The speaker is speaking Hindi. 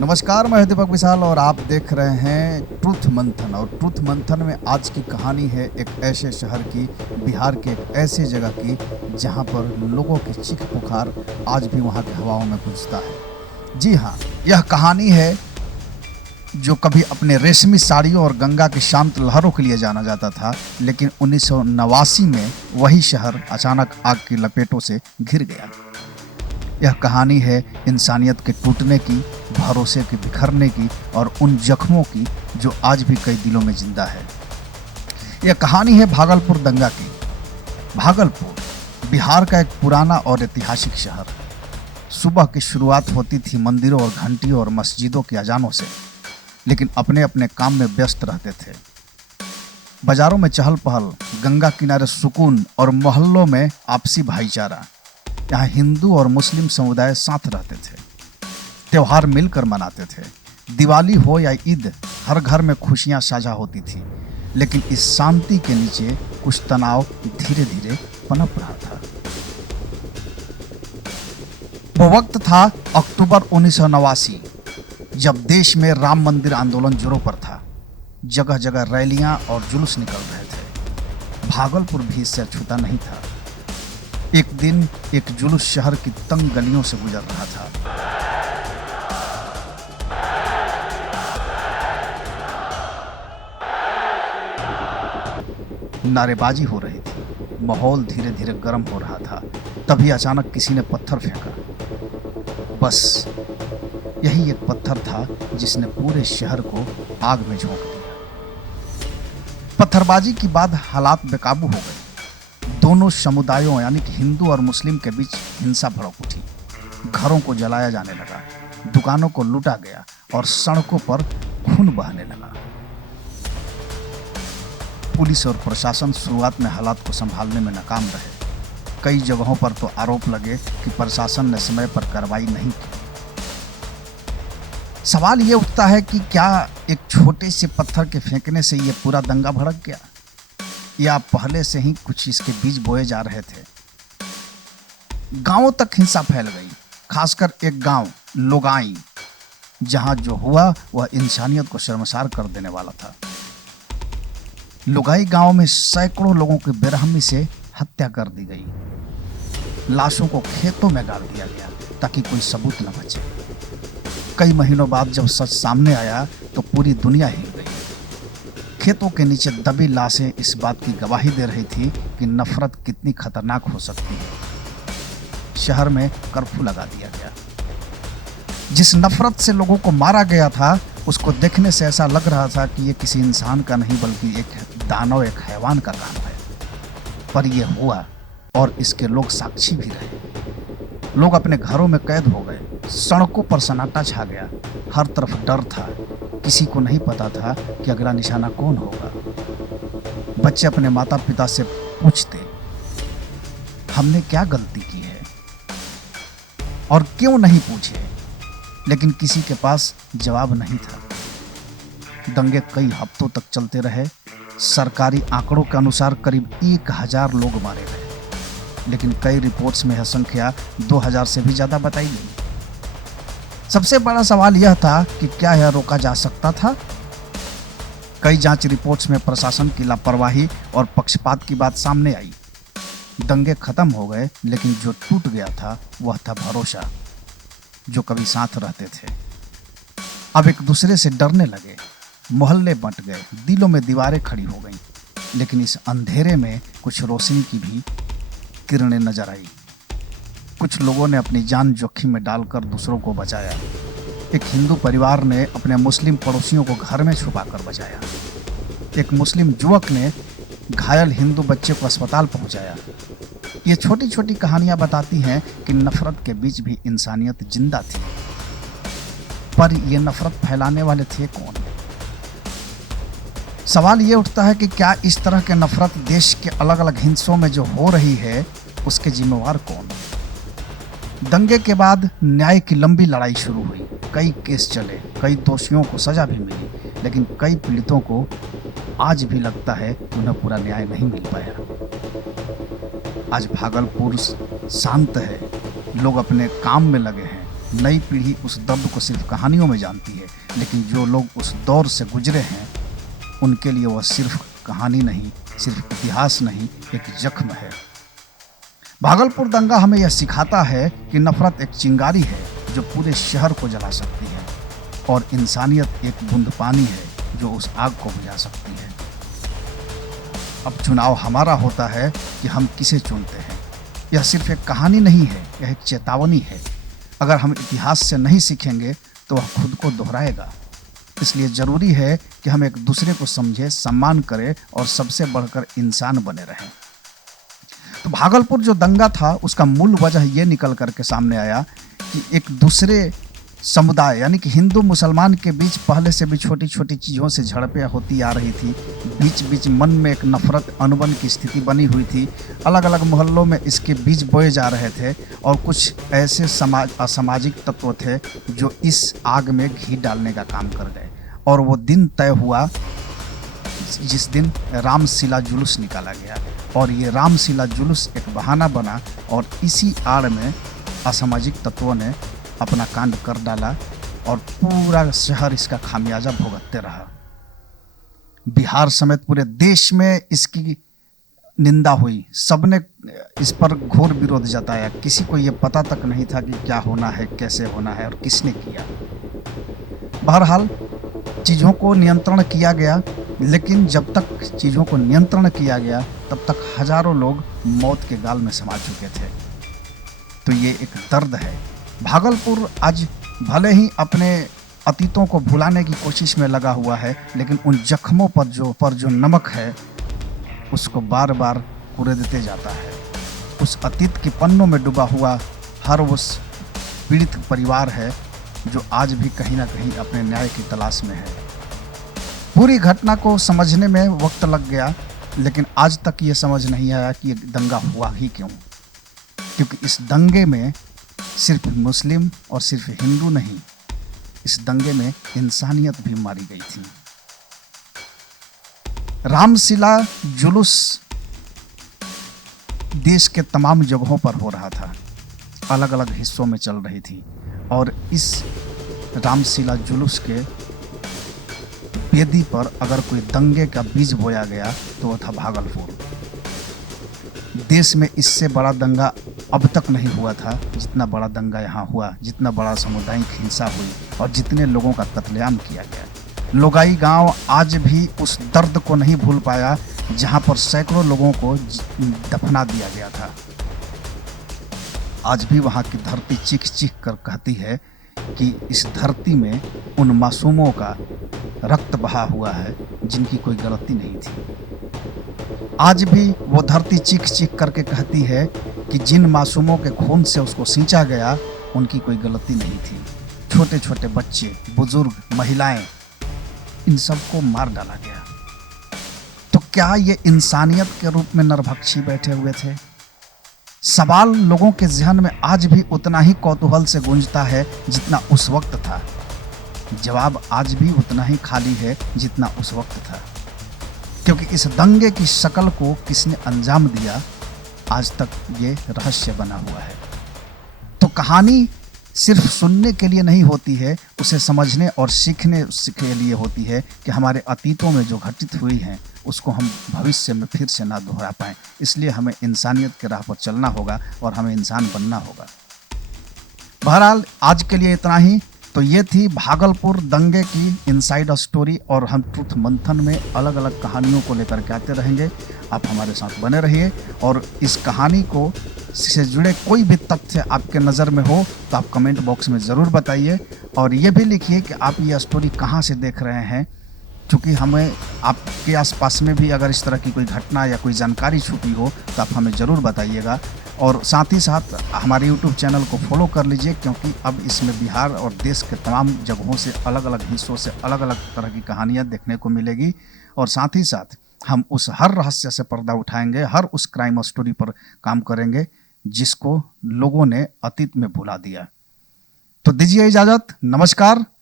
नमस्कार, मैं दीपक विशाल और आप देख रहे हैं ट्रुथ मंथन। और ट्रुथ मंथन में आज की कहानी है एक ऐसे शहर की, बिहार के एक ऐसे जगह की जहां पर लोगों की चीख पुकार आज भी वहां की हवाओं में गूंजता है। जी हाँ, यह कहानी है जो कभी अपने रेशमी साड़ियों और गंगा की शांत लहरों के लिए जाना जाता था, लेकिन 1989 में वही शहर अचानक आग की लपेटों से घिर गया। यह कहानी है इंसानियत के टूटने की, भरोसे के बिखरने की और उन जख्मों की जो आज भी कई दिलों में जिंदा है। यह कहानी है भागलपुर दंगा की। भागलपुर बिहार का एक पुराना और ऐतिहासिक शहर। सुबह की शुरुआत होती थी मंदिरों और घंटियों और मस्जिदों के अजानों से, लेकिन अपने अपने काम में व्यस्त रहते थे। बाजारों में चहल पहल, गंगा किनारे सुकून और मोहल्लों में आपसी भाईचारा। यहाँ हिंदू और मुस्लिम समुदाय साथ रहते थे, त्योहार मिलकर मनाते थे। दिवाली हो या ईद, हर घर में खुशियाँ साझा होती थी। लेकिन इस शांति के नीचे कुछ तनाव धीरे धीरे पनप रहा था। वो वक्त था अक्टूबर 1989, जब देश में राम मंदिर आंदोलन जोरों पर था। जगह जगह रैलियां और जुलूस निकल रहे थे। भागलपुर भी इससे छूटा नहीं था। एक दिन एक जुलूस शहर की तंग गलियों से गुजर रहा था। नारेबाजी हो रही थी, माहौल धीरे धीरे गर्म हो रहा था। तभी अचानक किसी ने पत्थर फेंका। बस यही एक पत्थर था जिसने पूरे शहर को आग में झोंक दिया। पत्थरबाजी के बाद हालात बेकाबू हो गए। दोनों समुदायों यानी कि हिंदू और मुस्लिम के बीच हिंसा भड़क उठी। घरों को जलाया जाने लगा, दुकानों को लूटा गया और सड़कों पर खून बहने लगा। पुलिस और प्रशासन शुरुआत में हालात को संभालने में नाकाम रहे। कई जगहों पर तो आरोप लगे कि प्रशासन ने समय पर कार्रवाई नहीं की। सवाल ये उठता है कि क्या एक छोटे से पत्थर के फेंकने से ये पूरा दंगा भड़क गया, या पहले से ही कुछ इसके बीज बोए जा रहे थे। गांवों तक हिंसा फैल गई, खासकर एक गांव लोगाई, जहां जो हुआ वह इंसानियत को शर्मसार कर देने वाला था। लोगाई गांव में सैकड़ों लोगों की बेरहमी से हत्या कर दी गई। लाशों को खेतों में गाड़ दिया गया ताकि कोई सबूत न बचे। कई महीनों बाद जब सच सामने आया तो पूरी दुनिया हिल गई। खेतों के नीचे दबी लाशें इस बात की गवाही दे रही थी कि नफरत कितनी खतरनाक हो सकती है। शहर में कर्फ्यू लगा दिया गया। जिस नफरत से लोगों को मारा गया था, उसको देखने से ऐसा लग रहा था कि ये किसी इंसान का नहीं बल्कि एक दानव, एक हैवान का काम है। पर यह हुआ और इसके लोग साक्षी भी रहे। लोग अपने घरों में कैद हो गए। सड़कों पर सन्नाटा छा गया। हर तरफ डर था। किसी को नहीं पता था कि अगला निशाना कौन होगा। बच्चे अपने माता पिता से पूछते, हमने क्या गलती की है और क्यों नहीं पूछे, लेकिन किसी के पास जवाब नहीं था। दंगे कई हफ्तों तक चलते रहे। सरकारी आंकड़ों के अनुसार करीब 1000 लोग मारे गए, लेकिन कई रिपोर्ट्स में यह संख्या 2000 से भी ज्यादा बताई गई। सबसे बड़ा सवाल यह था कि क्या यह रोका जा सकता था। कई जांच रिपोर्ट्स में प्रशासन की लापरवाही और पक्षपात की बात सामने आई। दंगे खत्म हो गए, लेकिन जो टूट गया था वह था भरोसा। जो कभी साथ रहते थे अब एक दूसरे से डरने लगे। मोहल्ले बंट गए, दिलों में दीवारें खड़ी हो गईं। लेकिन इस अंधेरे में कुछ रोशनी की भी किरणें नजर आई। कुछ लोगों ने अपनी जान जोखिम में डालकर दूसरों को बचाया। एक हिंदू परिवार ने अपने मुस्लिम पड़ोसियों को घर में छुपाकर बचाया। एक मुस्लिम युवक ने घायल हिंदू बच्चे को अस्पताल पहुंचाया। ये छोटी छोटी कहानियां बताती हैं कि नफरत के बीच भी इंसानियत जिंदा थी। पर ये नफरत फैलाने वाले थे कौन? सवाल ये उठता है कि क्या इस तरह के नफरत देश के अलग अलग हिस्सों में जो हो रही है उसके जिम्मेवार कौन? दंगे के बाद न्याय की लंबी लड़ाई शुरू हुई। कई केस चले, कई दोषियों को सजा भी मिली, लेकिन कई पीड़ितों को आज भी लगता है कि उन्हें पूरा न्याय नहीं मिल पाया। आज भागलपुर शांत है, लोग अपने काम में लगे हैं, नई पीढ़ी उस दर्द को सिर्फ कहानियों में जानती है, लेकिन जो लोग उस दौर से गुजरे हैं उनके लिए वह सिर्फ कहानी नहीं, सिर्फ इतिहास नहीं, एक जख्म है। भागलपुर दंगा हमें यह सिखाता है कि नफरत एक चिंगारी है जो पूरे शहर को जला सकती है, और इंसानियत एक बूंद पानी है जो उस आग को बुझा सकती है। अब चुनाव हमारा होता है कि हम किसे चुनते हैं। यह सिर्फ एक कहानी नहीं है, यह एक चेतावनी है। अगर हम इतिहास से नहीं सीखेंगे तो वह खुद को दोहराएगा। इसलिए ज़रूरी है कि हम एक दूसरे को समझें, सम्मान करें और सबसे बढ़कर इंसान बने रहें। तो भागलपुर जो दंगा था उसका मूल वजह ये निकल करके सामने आया कि एक दूसरे समुदाय यानी कि हिंदू मुसलमान के बीच पहले से भी छोटी छोटी चीज़ों से झड़पें होती आ रही थी। बीच बीच मन में एक नफरत अनबन की स्थिति बनी हुई थी। अलग अलग मोहल्लों में इसके बीज बोए जा रहे थे और कुछ ऐसे असामाजिक तत्व थे जो इस आग में घी डालने का काम कर गए। और वो दिन तय हुआ जिस दिन रामशिला जुलूस निकाला गया, और ये रामशिला जुलूस एक बहाना बना और इसी आड़ में असामाजिक तत्वों ने अपना कांड कर डाला और पूरा शहर इसका खामियाजा भुगतते रहा। बिहार समेत पूरे देश में इसकी निंदा हुई, सबने इस पर घोर विरोध जताया। किसी को ये पता तक नहीं था कि क्या होना है, कैसे होना है और किसने किया। बहरहाल चीज़ों को नियंत्रण किया गया, लेकिन जब तक चीज़ों को नियंत्रण किया गया तब तक हजारों लोग मौत के गाल में समा चुके थे। तो ये एक दर्द है। भागलपुर आज भले ही अपने अतीतों को भुलाने की कोशिश में लगा हुआ है, लेकिन उन जख्मों पर जो नमक है उसको बार बार कुरेदते जाता है। उस अतीत के पन्नों में डूबा हुआ हर उस पीड़ित परिवार है जो आज भी कहीं ना कहीं अपने न्याय की तलाश में है। पूरी घटना को समझने में वक्त लग गया, लेकिन आज तक ये समझ नहीं आया कि ये दंगा हुआ ही क्यों। क्योंकि इस दंगे में सिर्फ मुस्लिम और सिर्फ हिंदू नहीं, इस दंगे में इंसानियत भी मारी गई थी। रामशिला जुलूस देश के तमाम जगहों पर हो रहा था, अलग अलग हिस्सों में चल रही थी, और इस रामशिला जुलूस के वेदी पर अगर कोई दंगे का बीज बोया गया तो वह था भागलपुर। देश में इससे बड़ा दंगा अब तक नहीं हुआ था जितना बड़ा दंगा यहाँ हुआ, जितना बड़ा सामुदायिक हिंसा हुई और जितने लोगों का कत्लेआम किया गया। लोगाई गांव आज भी उस दर्द को नहीं भूल पाया जहाँ पर सैकड़ों लोगों को दफना दिया गया था। आज भी वहाँ की धरती चीख चीख कर कहती है कि इस धरती में उन मासूमों का रक्त बहा हुआ है जिनकी कोई गलती नहीं थी। आज भी वो धरती चीख चीख करके कहती है कि जिन मासूमों के खून से उसको सींचा गया उनकी कोई गलती नहीं थी। छोटे छोटे बच्चे, बुजुर्ग, महिलाएं, इन सबको मार डाला गया। तो क्या ये इंसानियत के रूप में नरभक्षी बैठे हुए थे? सवाल लोगों के ज़हन में आज भी उतना ही कौतूहल से गूंजता है जितना उस वक्त था। जवाब आज भी उतना ही खाली है जितना उस वक्त था, क्योंकि इस दंगे की शक्ल को किसने अंजाम दिया आज तक ये रहस्य बना हुआ है। तो कहानी सिर्फ सुनने के लिए नहीं होती है, उसे समझने और सीखने के लिए होती है कि हमारे अतीतों में जो घटित हुई हैं उसको हम भविष्य में फिर से ना दोहरा पाएं। इसलिए हमें इंसानियत के राह पर चलना होगा और हमें इंसान बनना होगा। बहरहाल आज के लिए इतना ही। तो ये थी भागलपुर दंगे की इनसाइड स्टोरी, और हम ट्रुथ मंथन में अलग अलग कहानियों को लेकर के आते रहेंगे। आप हमारे साथ बने रहिए, और इस कहानी को से जुड़े कोई भी तथ्य आपके नज़र में हो तो आप कमेंट बॉक्स में ज़रूर बताइए, और ये भी लिखिए कि आप ये स्टोरी कहाँ से देख रहे हैं, क्योंकि हमें आपके आसपास में भी अगर इस तरह की कोई घटना या कोई जानकारी छुपी हो तो आप हमें ज़रूर बताइएगा। और साथ ही साथ हमारे YouTube चैनल को फॉलो कर लीजिए, क्योंकि अब इसमें बिहार और देश के तमाम जगहों से, अलग अलग हिस्सों से अलग अलग तरह की कहानियाँ देखने को मिलेगी। और साथ ही साथ हम उस हर रहस्य से पर्दा उठाएंगे, हर उस क्राइम स्टोरी पर काम करेंगे जिसको लोगों ने अतीत में भुला दिया। तो दीजिए इजाज़त, नमस्कार।